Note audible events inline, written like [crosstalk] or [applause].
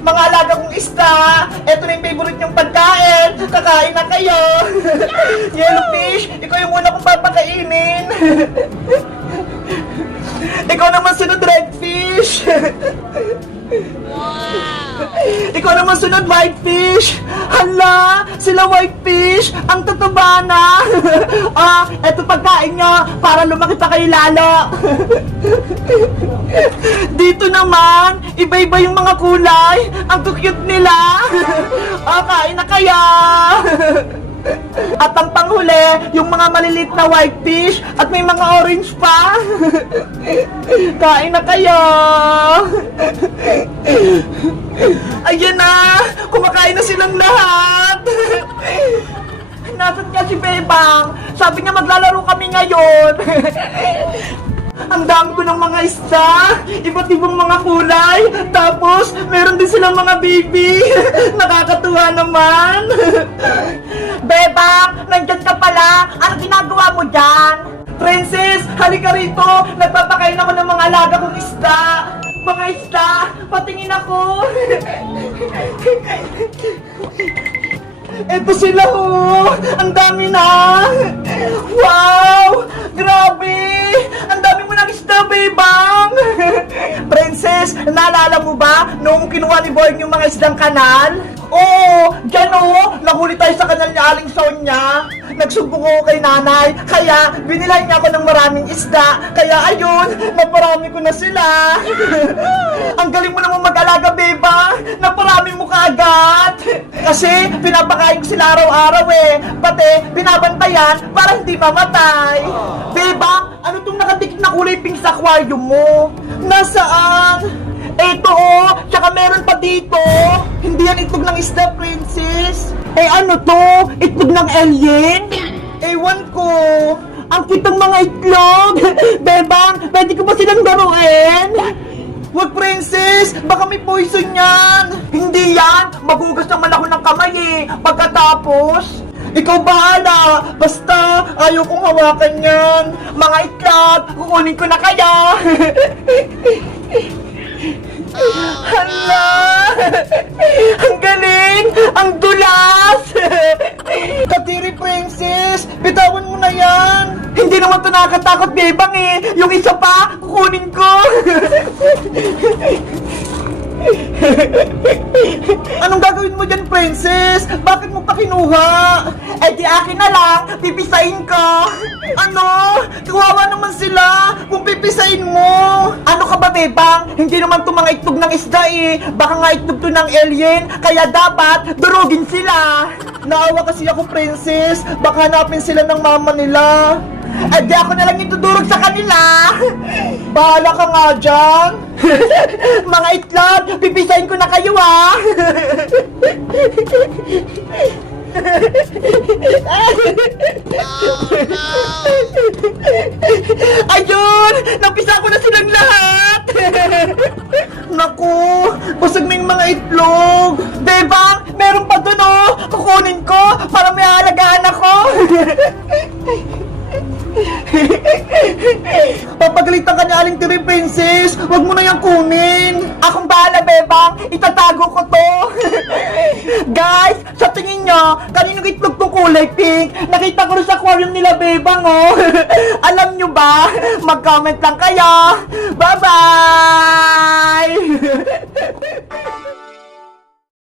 mga alaga kong isda. Ito na yung favorite niyong pagkain. Kakain na kayo. [laughs] Yellowfish, ikaw yung una kong papakainin. [laughs] ikaw naman sunod, redfish. [laughs] Ikaw naman sunod, whitefish! Hala! Sila whitefish! Ang tataba na! [laughs] ah, eto pagkain nyo para lumaki pa kayo lalo! [laughs] Dito naman, iba-iba yung mga kulay! Ang cute nila! [laughs] ah, kain na kaya! At ang panghuli, yung mga maliliit na whitefish at may mga orange pa. [laughs] Kain na kayo. Ayan na! Kumakain na silang lahat! [laughs] Nasaan nga si Bebang? Sabi niya maglalaro kami ngayon. [laughs] Ang dami ko ng mga isda, iba't ibang mga kulay, tapos meron din silang mga baby. Nakakatuwa naman. Bebang, nandyan ka pala. Ano ginagawa mo dyan? Princess, halika rito. Nagpapakain ako ng mga alaga kong isda. Mga isda, patingin ako. [laughs] Eto sila oh! Ang dami na! Wow! Grabe! Ang dami mo ng isda, bebang! [laughs] Princess, naalala mo ba noong kinuha ni Boy yung mga isdang kanal? Oo! Diyan oh! Nahuli tayo sa kanal ni Aling Sonya! Nagsumbong ako kay nanay, kaya binilay niya ako ng maraming isda. Kaya ayun, naparami ko na sila. [laughs] Ang galing mo naman mag-alaga, beba. Naparami mo kaagad. Kasi pinapakain ko sila araw-araw eh. Pati binabantayan para hindi mamatay. Beba, ano tong nakatikit na kulay pink sa aquarium mo? Nasaan? Eto oh, tsaka meron pa dito. Itlog ng isda, princess. Eh ano to? Itlog ng alien? Ewan ko. Ang kitang mga itlog. [laughs] Bebang, pwede ko ba silang daruin? Wag, princess! Baka may poison yan! Hindi yan! Magugas naman ako ng kamay eh! Pagkatapos, ikaw bahala! Basta, ayaw kong hawakan yan! Mga itlog, kukunin ko na kaya! [laughs] Hala! [laughs] nakakatakot, Bebang eh! Yung isa pa, kukunin ko! Anong gagawin mo dyan, Princess? Bakit mo pa kinuha? Eh di akin na lang, pipisain ko. Ano? Kawawa naman sila kung pipisain mo. Ano ka ba, Bebang? Hindi naman to mga itlog ng isda eh. Baka nga itlog to ng alien, kaya dapat durugin sila. Naawa kasi ako, Princess. Baka hanapin sila ng mama nila. Eh di ako na lang yung sa kanila. Bahala ka nga dyan. [laughs] Mga itlog, pipisain ko na kayo ah. Ayun! Napisa ko na silang lahat! Naku! Busog na yung mga itlog! Bebang! Meron pa dun oh! Kukunin ko para may alagaan ako! Papagalitan ka ni Aling Tiri Princess! Huwag mo na yung kunin! Akong bahala, Bebang! Itatago ko to! [laughs] Guys, sa tingin nyo, kaninong itlog tong kulay pink? Nakita ko rin sa aquarium nila, Bebang, [laughs] oh! Alam nyo ba? Mag-comment lang kayo! Bye-bye!